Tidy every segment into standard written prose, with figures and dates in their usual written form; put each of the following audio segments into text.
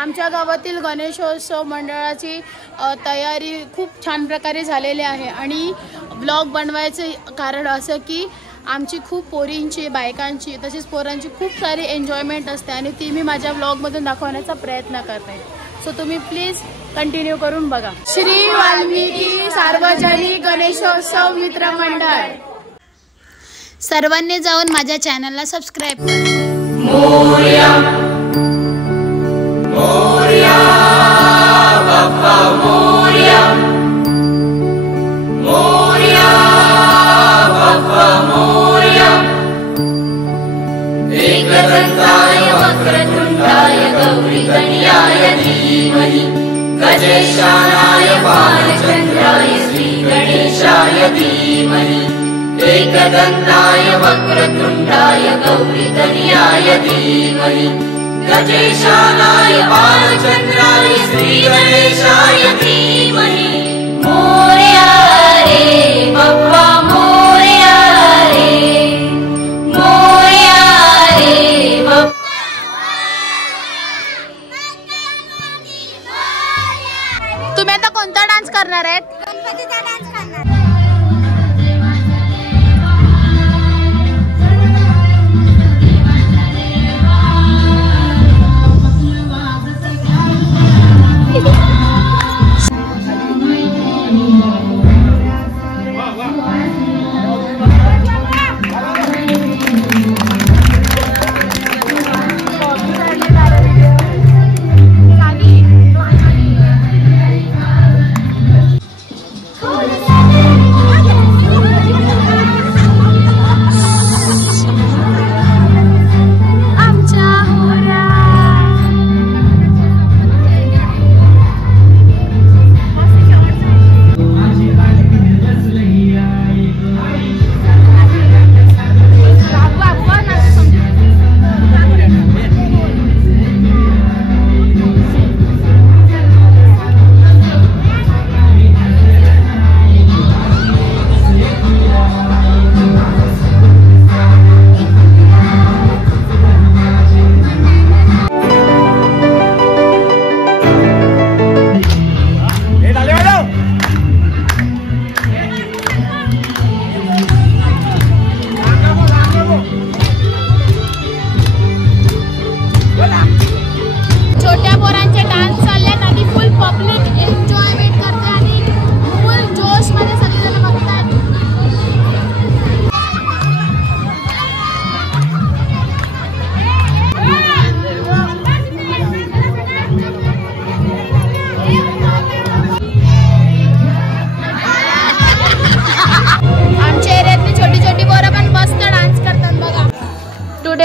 आमच्या गावातील गणेशोत्सव मंडळाची तयारी खूप छान प्रकारे झालेली आहे आणि ब्लॉग बनवायचं कारण असं की आमची खूप पोरींची बायकांची तसेच पोरांची खूप सारी एन्जॉयमेंट असते आणि ती मी माझ्या ब्लॉगमधून दाखवण्याचा प्रयत्न करते. सो तुम्ही प्लीज कंटिन्यू करून बघा. श्री वाल्मिकी सार्वजनिक गणेशोत्सव मित्रमंडळ. सर्वांनी जाऊन माझ्या चॅनलला सबस्क्राईब करा. मोरया मोरया बाप्पा मोरया मोरया बाप्पा मोरया. एकदंताय वक्रतुंडाय गौरीतनयाय धीमहि गजेशानाय बालचंद्राय श्री गणेशाय धीमहि. एकदंताय वक्रतुंडाय गौरीतनयाय धीमहि गजेशानाय बालचंद्राय श्री गणेशाय धीमहि. मोरया रे बाप्पा मोरया रे मोरया रे बाप्पा. तुम्ही आता कोणता डान्स करणार आहेत? गणपतीचा डान्स करणार.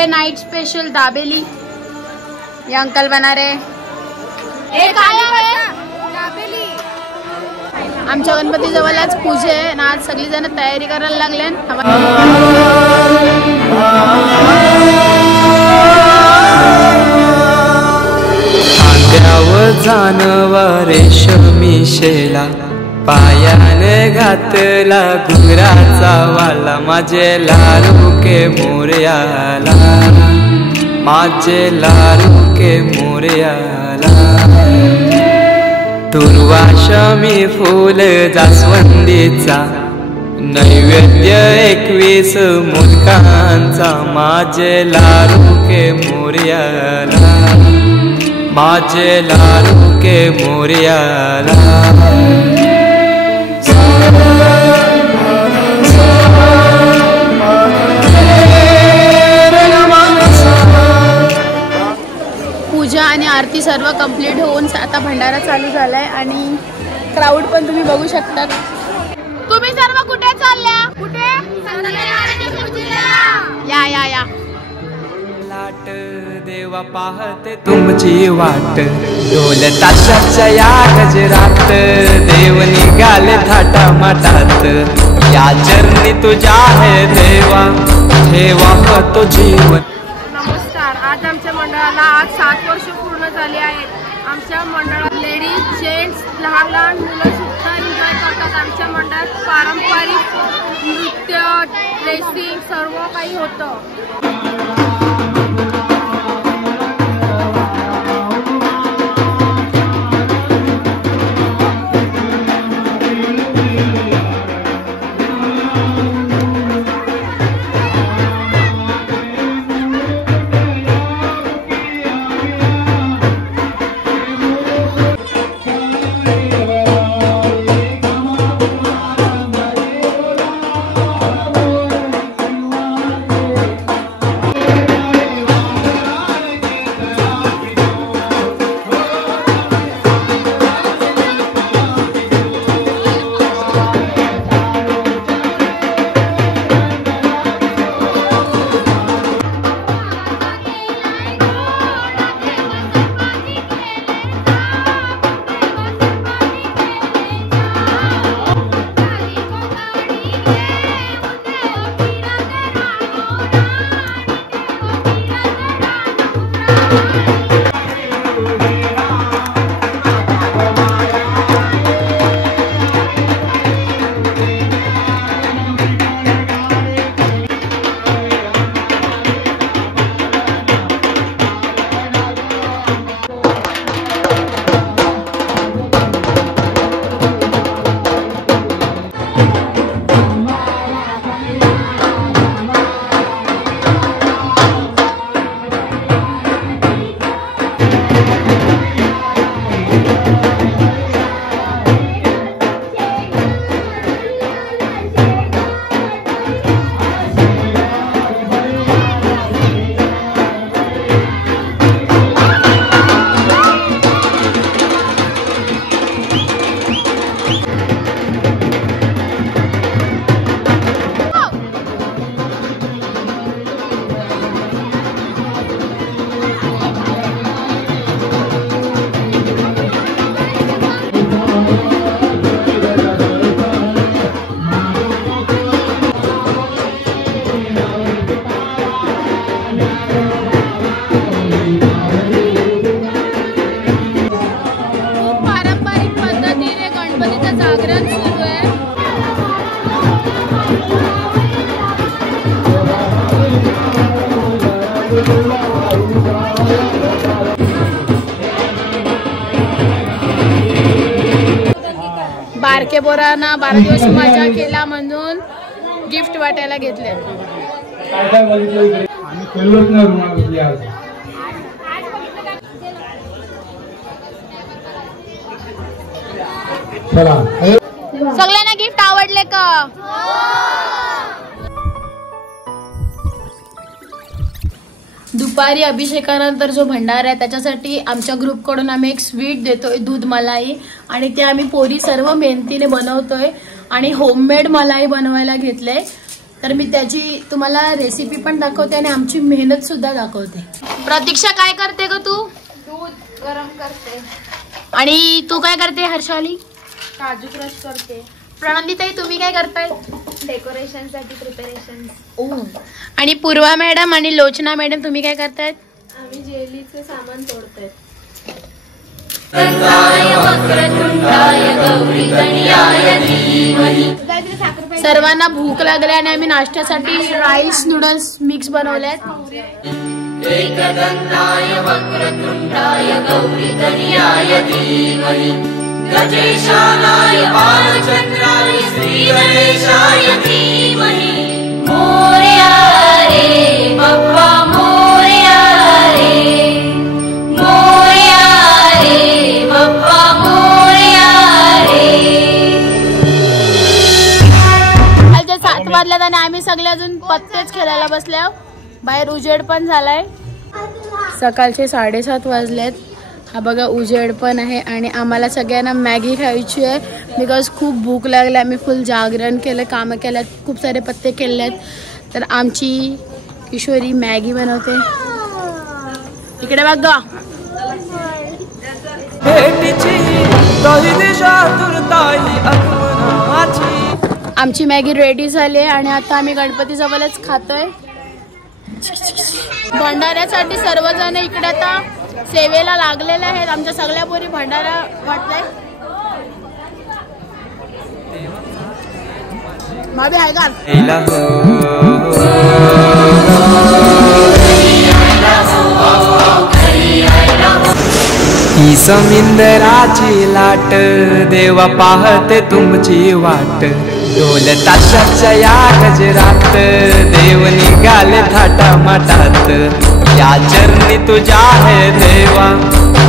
नाइट स्पेशल दाबेली ये अंकल बना रहे. आमच्या गणपती जवळच पूजा आहे ना, आज सगळी जण तयारी करायला लागले. खांद्यावर जानवर रेशमी शेला पायाने घातला घुंगराचा वाला माझे लाडू के मोरयाला माझे लाडू के मोरयाला. दुर्वाशमी फूल जास्वंदीचा नैवेद्य 21 मोदकांचा माझे लाडू के मोरयाला माझे लाडू के मोरयाला. पूजा आणि आरती सर्व कंप्लीट होऊन आता भंडारा चालू झालाय आणि क्राऊड पण तुम्ही बघू शकता. तुम्ही सर्व कुठे चालल्या? कुठे? या या या. लाट देवा पाहते तुमची वाट ढोल ताशाच्या या गजरात देव निघाले थाटा माटात या चरणी तुझ्या आहे देवा ठेवा तो जीवन. नमस्कार. आज आमच्या मंडळाला आज 7 वर्ष पूर्ण झाले आहेत. आमच्या मंडळात लेडीज जेंट्स लहान लहान मुलं सुद्धा एन्जॉय करतात. आमच्या मंडळात पारंपरिक नृत्य ड्रेसिंग सर्व काही होतं. बारके पोरांना 12 दिवस मजा केला म्हणून गिफ्ट वाटायला घेतले. सगळ्यांना गिफ्ट आवडले का? दुपारी अभिषेकानंतर जो भंडारा आहे त्याच्यासाठी आमच्या ग्रुपकडून आम्ही एक स्वीट देतोय, दूध मलाई, आणि ते आम्ही पोरी सर्व मेहनतीने बनवतोय आणि होममेड मलाई बनवायला घेतले. तर मी त्याची तुम्हाला रेसिपी पण दाखवते आणि आमची मेहनत सुद्धा दाखवते. प्रतीक्षा काय करते ग तू? दूध गरम करते. आणि तू काय करते हर्षाली? काजू क्रश करते. प्रणालीताई तुम्ही काय करताय? डेकोरेशन साठी प्रिपरेशन. आणि पूर्वा मॅडम आणि लोचना मॅडम तुम्ही काय करतायत? आम्ही जेलीचे सामान तोडतोय. सर्वांना भूक लागली आणि आम्ही नाश्त्यासाठी राईस नूडल्स मिक्स बनवलेत. गजेशानाय बालचंद्राय श्रीगणेशाय धीमहि. मोरया रे बाप्पा मोरया रे, मोरया रे बाप्पा मोरया रे. कालच्या 7 वाजल्यात आणि आम्ही सगळे अजून पत्तेच खेळायला बसले. बाहेर उजेड पण झालाय. सकाळचे 7:30 वाजलेत. हा बघा उजेड पण आहे आणि आम्हाला सगळ्यांना मॅगी खायची आहे बिकॉज खूप भूक लागली. आम्ही फुल जागरण केलं, कामं केल्यात, खूप सारे पत्ते केलेत. तर आमची किशोरी मॅगी बनवते. इकडे बघा. आमची मॅगी रेडी झाली आणि आता आम्ही गणपती जवळच खातोय. भंडाऱ्यासाठी सर्वजण इकडे आता सेवेला लागलेले आहेत. आमच्या सगळ्या पोरी भंडारा वाटलाय. माबी आहे का? ही समिंदराची लाट देवा पाहते तुमची वाट. ढोल ताशाच्या या गजरात देव निघाले थाटा माटात. या चरणी तुझ्या है देवा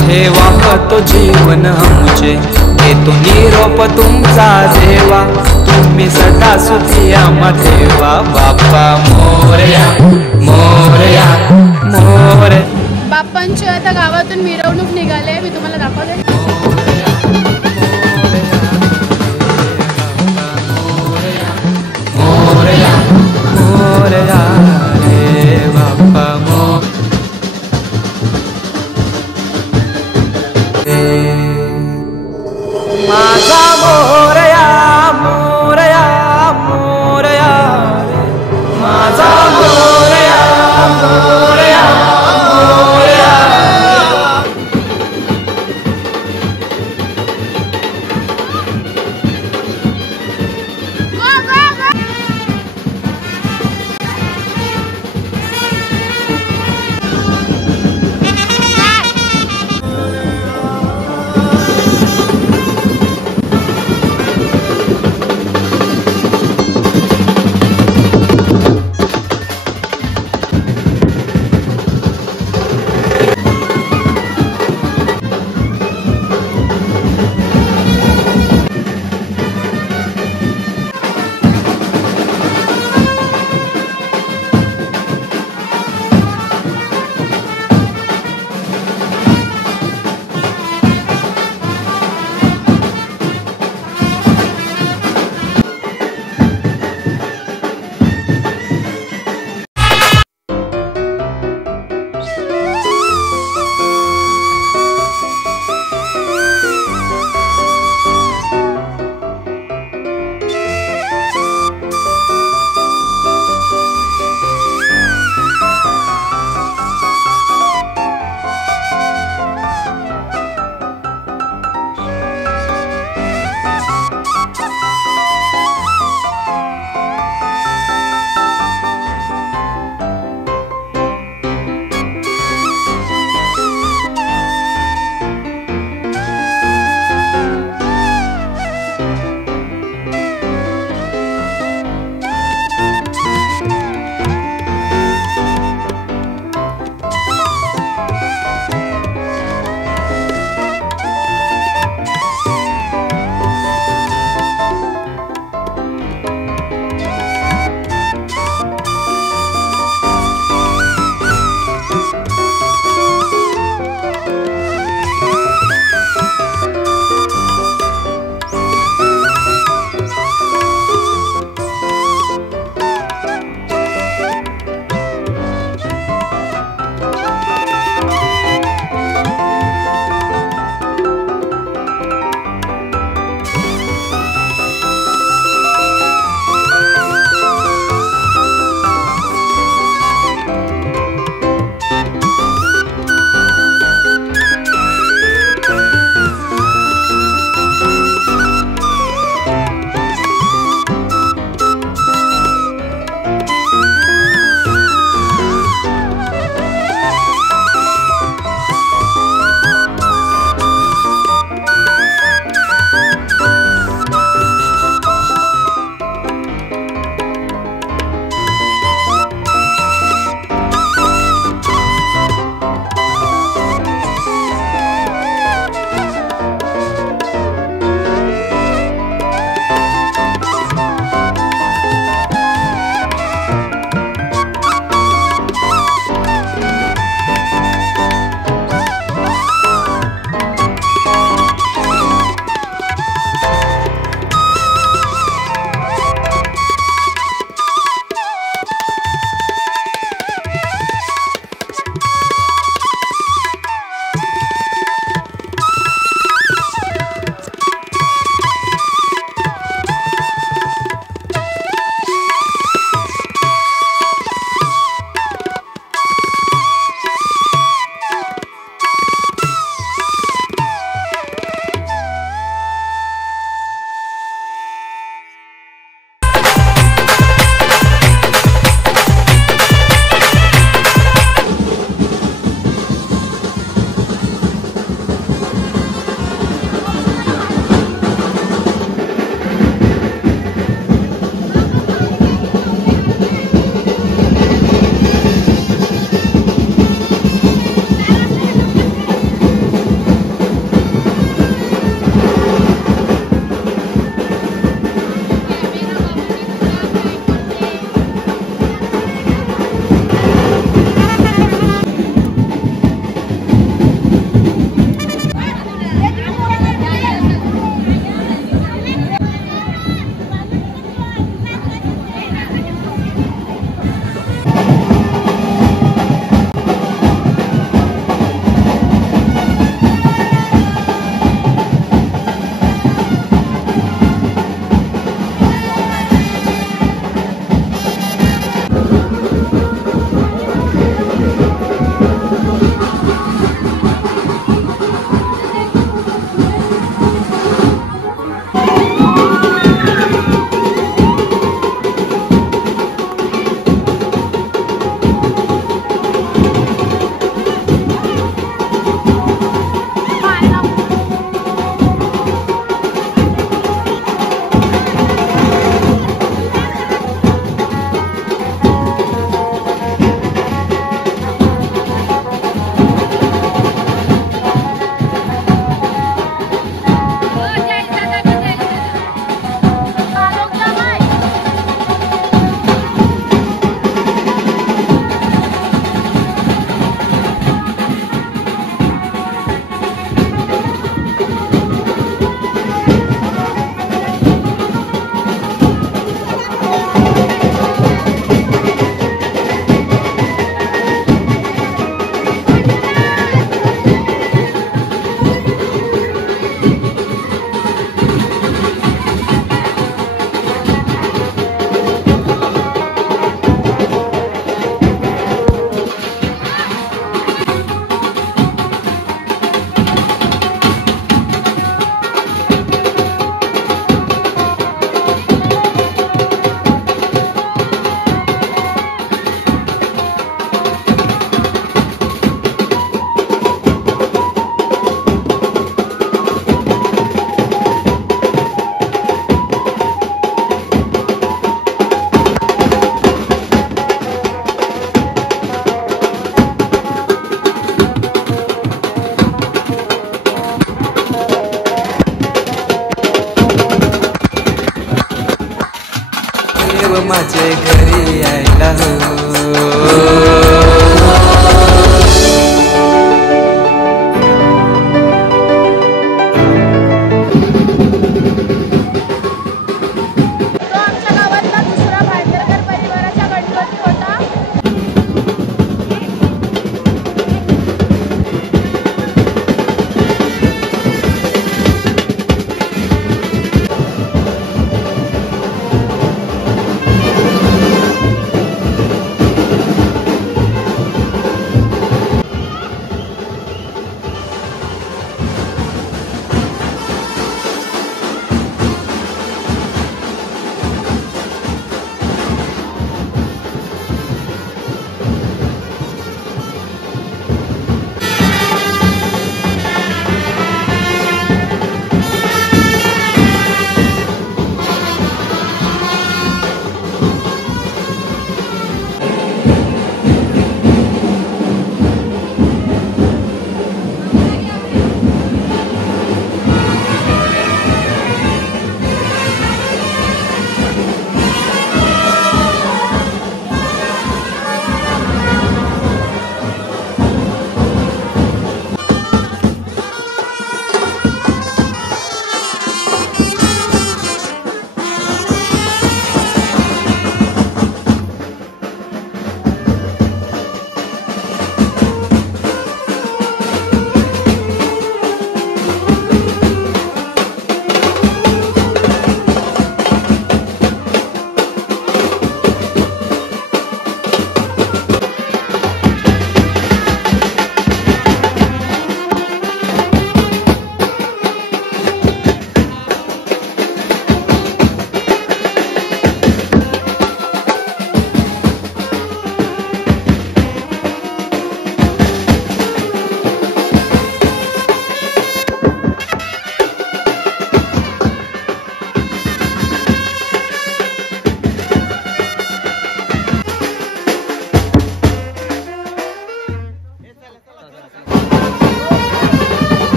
ठेवा तो जीवन आमचे. घेतो निरोप तुमचा देवा तुम्ही सदा सुखी आम्हा ठेवा. बाप्पा मोरया मोरया मोरया. बाप्पांची आता गावातून मिरवणूक निघाले. मी तुम्हाला दाखवते. मोरया मोरया रे बाप्पा मोरया. माझा मोरया मोरया मोरया रे माझा मोरया मोरया मोरया.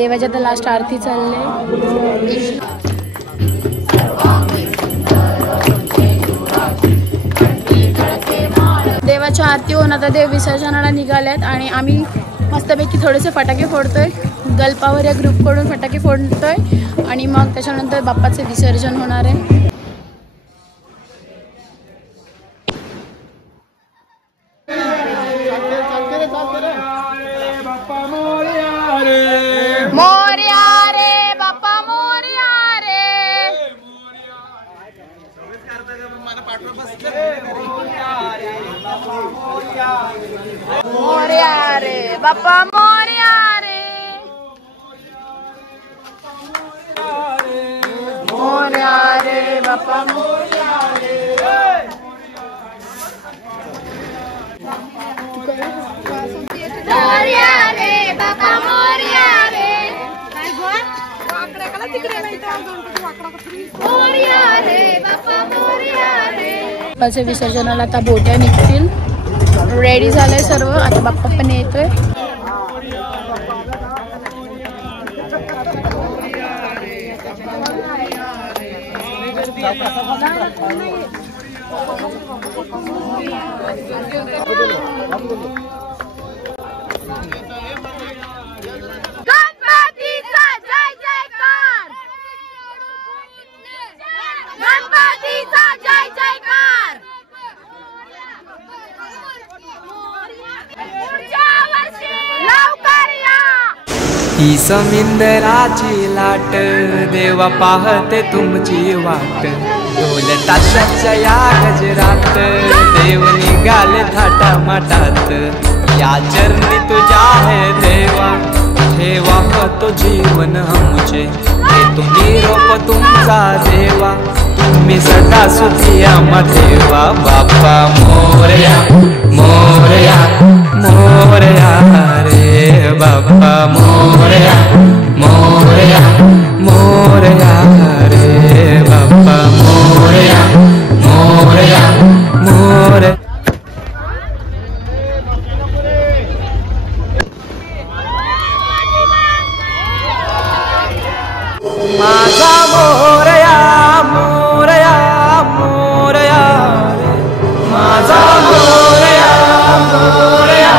देवाच्या तर लास्ट आरती चालले. देवाच्या आरती होऊन आता देव विसर्जनाला निघाल्यात आणि आम्ही मस्तपैकी थोडेसे फटाके फोडतोय. गल्पावर या ग्रुपकडून फटाके फोडतोय आणि मग त्याच्यानंतर बाप्पाचे विसर्जन होणार आहे. मोरया रे बाप्पा मोरया रे. मोरया रे बाप्पा मोरया रे. मोरया रे बाप्पा मोरया रे. मोरया रे बाप्पा मोरया रे. मोरया रे बाप्पा मोरया रे. बाप्पाच्या विसर्जनाला आता बोट्या निघतील. रेडी झालंय सर्व. आता बाप्पा पण येतोय. गणपतीचा जय जयकार. गणपतीचा जय जयकार. लवकर या. ही समिंदराची लाट देवा पाहते तुमची वाट. ढोल ताशाच्या या गजरात देव निघाले थाटा माटात. या चरणी तुझ्या है देवा ठेवा तो जीवन आमचे. हे तुम्ही रोप तुमचा देवा तुम्ही सदा सुखी आम्हा देवा. बाप्पा मोरया मोरया मोरया रे बाप्पा मोरया मोरया मोरया रे बाप्पा मोरया मोरया मोरया. माझा मोरया मोरया मोरया रे माझा मोरया मोरया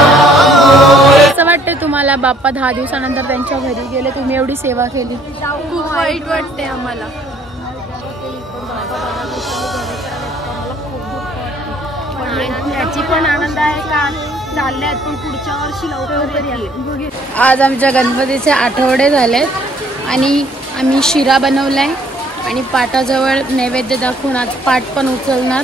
मोरया. असं वाटतं तुम्हाला बाप्पा 10 दिवसानंतर त्यांच्या घरी गेले. तुम्ही एवढी सेवा केली. खूप वाईट वाटते आम्हाला. याची पण आनंद आहे का चालल्यात पण पुढच्या वर्षी लवकर येईल. आज आमच्या गणपतीचे आठवडे झालेत आणि आम्ही शिरा बनवलाय आणि पाटाजवळ नैवेद्य दाखवून आज पाट पण उचलणार.